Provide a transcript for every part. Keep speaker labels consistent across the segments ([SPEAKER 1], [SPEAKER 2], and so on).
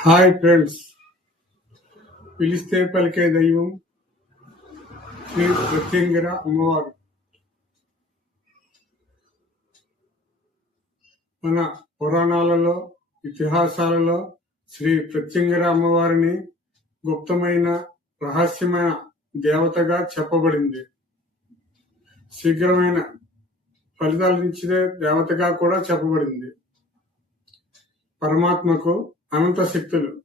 [SPEAKER 1] Hi friends. పిలిస్తే పలికే దైవం శ్రీ ప్రత్యంగర అమ్మవారు. మన పురాణాలలో ఇతిహాసాలలో శ్రీ ప్రత్యంగర అమ్మవారిని గుప్తమైన రహస్యమైన దేవతగా చెప్పబడింది. శీఘ్రమైన ఫలితాలనిచ్చే దేవతగా కూడా చెప్పబడింది. పరమాత్మకు అనంత శక్తులు.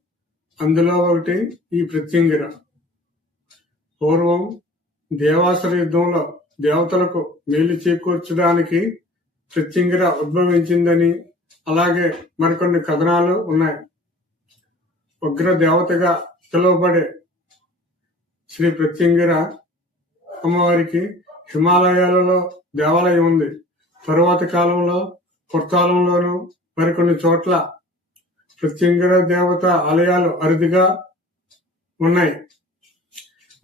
[SPEAKER 1] అందులో ఒకటి ఈ ప్రత్యంగిర పూర్వం దేవాసుర యుద్ధంలో దేవతలకు మేలు చేకూర్చడానికి ప్రత్యంగిర ఉద్భవించిందని అలాగే మరికొన్ని కథనాలు ఉన్నాయి. ఉగ్ర దేవతగా పిలువబడే శ్రీ ప్రత్యంగిర అమ్మవారికి హిమాలయాలలో దేవాలయం ఉంది. తరువాత కాలంలో పుర్తాలంలోను మరికొన్ని చోట్ల ప్రత్యంగిర దేవత ఆలయాలు అరుదుగా ఉన్నాయి.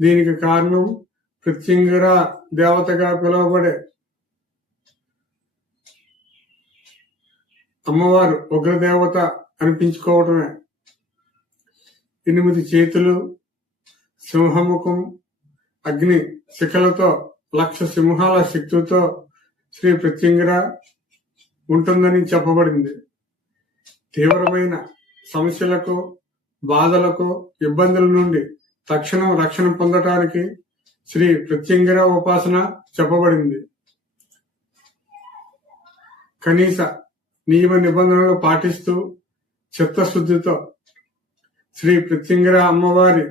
[SPEAKER 1] దీనికి కారణం ప్రత్యంగర దేవతగా పిలువబడే అమ్మవారు ఉగ్రదేవత అనిపించుకోవటమే. ఎనిమిది చేతులు సింహముఖం అగ్ని శిఖలతో లక్ష సింహాల శక్తితో శ్రీ ప్రత్యంగిర ఉంటుందని చెప్పబడింది. తీవ్రమైన సమస్యలకు బాధలకు ఇబ్బందుల నుండి తక్షణం రక్షణ పొందటానికి శ్రీ ప్రత్యంగిర ఉపాసన చెప్పబడింది. కనీస నియమ నిబంధనలు పాటిస్తూ చిత్తశుద్ధితో శ్రీ ప్రత్యంగిర అమ్మవారి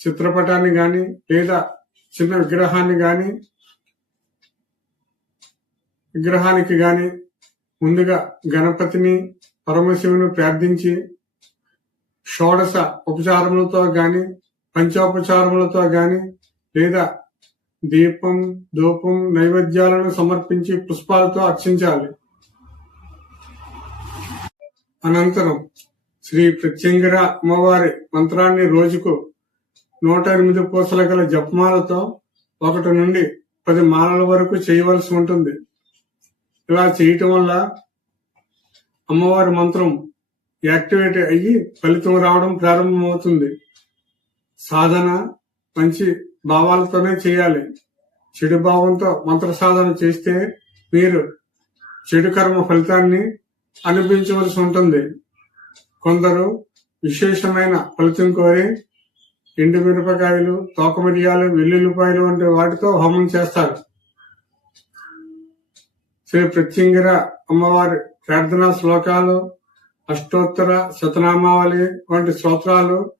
[SPEAKER 1] చిత్రపటాన్ని గాని లేదా చిన్న విగ్రహాన్ని గాని విగ్రహానికి గాని ముందుగా గణపతిని పరమశివుని ప్రార్థించి షోడశ ఉపచారములతో గాని పంచోపచారములతో గాని లేదా దీపం ధూపం నైవేద్యాలను సమర్పించి పుష్పాలతో అర్చించాలి. అనంతరం శ్రీ ప్రత్యంగిర అమ్మవారి మంత్రాన్ని రోజుకు నూట ఎనిమిది పూసల గల జపమాలతో ఒకటి నుండి పది మాలల వరకు చేయవలసి ఉంటుంది. ఇలా చేయటం వల్ల అమ్మవారి మంత్రం యాక్టివేట్ అయ్యి ఫలితం రావడం ప్రారంభమవుతుంది. సాధన మంచి భావాలతోనే చేయాలి. చెడు భావంతో మంత్ర సాధన చేస్తే మీరు చెడు కర్మ ఫలితాన్ని అనిపించవలసి ఉంటుంది. కొందరు విశేషమైన ఫలితం కోరి ఎండు మిరపకాయలు తోకమిరియాలు వెల్లుల్లిపాయలు వంటి వాటితో హోమం చేస్తారు. శ్రీ ప్రత్యంగిర అమ్మవారి ప్రార్థనా శ్లోకాలు అష్టోత్తర శతనామావళి వంటి స్తోత్రాలు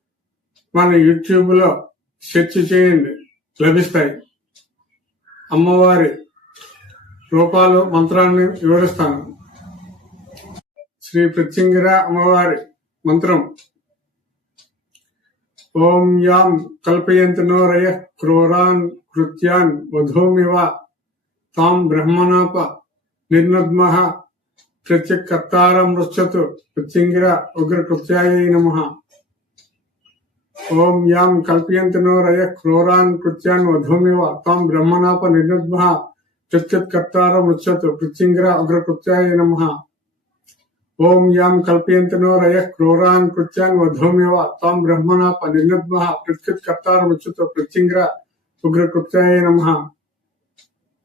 [SPEAKER 1] మన యూట్యూబ్లో సెర్చ్ చేయండి. లభిస్తాయి. అమ్మవారి రూపాలు మంత్రాన్ని వివరిస్తాను. శ్రీ ప్రత్యంగిర అమ్మవారి మంత్రం. ఓం యాం కల్పయంతనో నోరయ క్రూరాన్ కృత్యాన్ వధూమివ తాం బ్రహ్మణాప నిర్నద్మహ ప్రత్యకర్తారం మృచ్చతు ప్రత్యంగిర ఉగ్రకృత్యాయ నమ. ఓం యాం కల్పయంతనో రయ క్రోరాన్ కృత్యాన్ వధూమివ తాం బ్రహ్మణాప నిర్నద్మ ప్రత్యత్కర్తారం మృచ్చతు ప్రత్యంగిర ఉగ్రకృత్యాయ నమ. ఓం యాం కల్పయంతనో రయ క్రోరాన్ కృత్యాన్ వధూమివ తాం బ్రహ్మణాప నిర్నద్మ ప్రత్యత్కర్తారం మృచ్చతు ప్రత్యంగిర ఉగ్రకృత్యాయ నమ.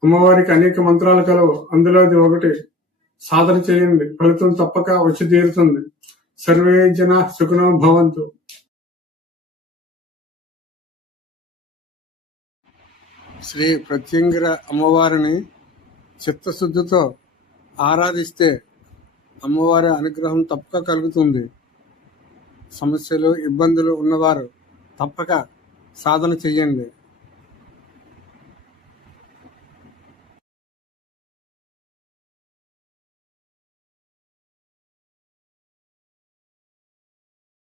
[SPEAKER 1] అమ్మవారికి అనేక మంత్రాలు కలవు. అందులో ఒకటి సాధన చేయండి. ఫలితం తప్పక వచ్చి తీరుతుంది. సర్వే జన సుఖనో భవంతు. శ్రీ ప్రత్యంగిర అమ్మవారిని చిత్తశుద్ధితో ఆరాధిస్తే అమ్మవారి అనుగ్రహం తప్పక కలుగుతుంది. సమస్యలు ఇబ్బందులు ఉన్నవారు తప్పక సాధన చెయ్యండి.